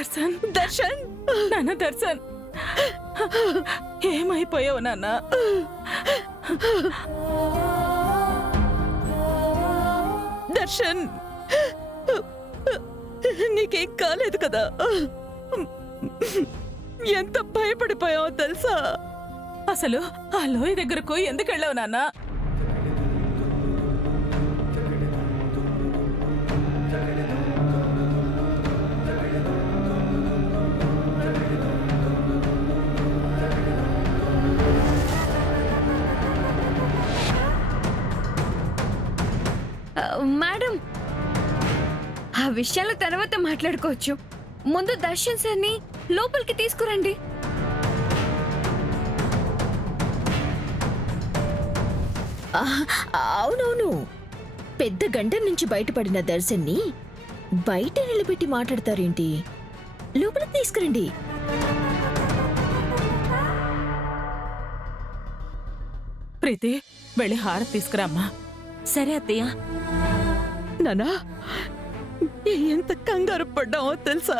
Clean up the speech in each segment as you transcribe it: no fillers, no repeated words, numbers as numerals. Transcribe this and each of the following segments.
దర్శన్ దర్శన్ నాన్న దర్శన్ ఏమైపోయావు నాన్న? దర్శన్ నీకేం కాలేదు కదా? ఎంత భయపడిపోయావో తెలుసా? అసలు ఆ లోయ దగ్గరకు ఎందుకు వెళ్ళావు నాన్న? మేడం, ఆ విషయాల తర్వాత మాట్లాడుకోవచ్చు. ముందు దర్శన్ సార్ని లోపలికి తీసుకురండి. అవునవును, పెద్ద గంట నుంచి బయటపడిన దర్శన్ని బయట నిలబెట్టి మాట్లాడతారేంటి? లోపలికి తీసుకురండి. ప్రీతి, వెళ్ళి హారతి తీసుకురామ్మా. సరే అత్తయ్య. నానా ఎంత కంగారు పడ్డావో తెలుసా?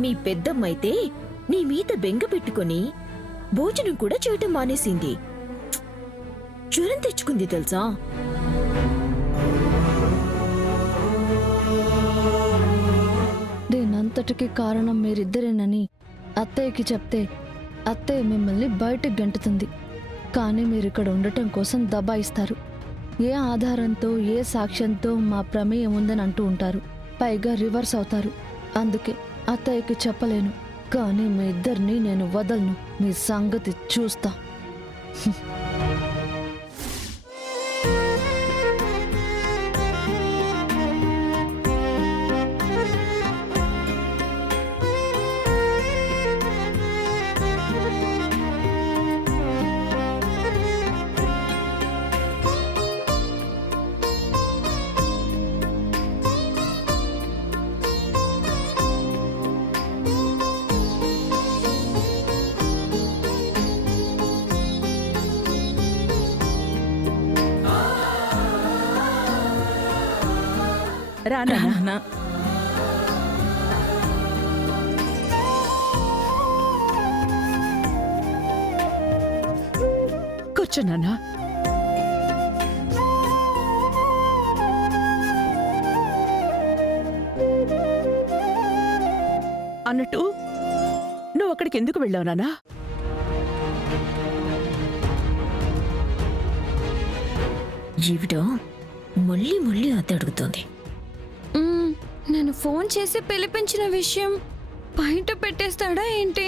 మీ పెద్దమ్మైతే నీ మీద బెంగ పెట్టుకుని భోజనం కూడా చేయటం మానేసింది. జ్వరం తెచ్చుకుంది తెలుసా? దీనంతటికి కారణం మీరిద్దరేనని అత్తయ్యకి చెప్తే అత్తయ్య మిమ్మల్ని బయటకు గంటుతుంది. కానీ మీరిక్కడ ఉండటం కోసం దబాయిస్తారు. ఏ ఆధారంతో ఏ సాక్ష్యంతో మా ప్రమేయం ఉందని అంటూ ఉంటారు. పైగా రివర్స్ అవుతారు. అందుకే అత్తయ్యకి చెప్పలేను. కానీ మీ ఇద్దరిని నేను వదలను. మీ సంగతి చూస్తా. రా రా నాన్నా. నాన్న. కూర్చో నాన్నా. అన్నట్టు నువ్వు అక్కడికి ఎందుకు వెళ్ళావు నాన్నా? ఈవిడ మళ్ళీ మళ్ళీ అద్దె అడుగుతోంది. నేను ఫోన్ చేసి పిలిపించిన విషయం బయట పెట్టేస్తాడా ఏంటి?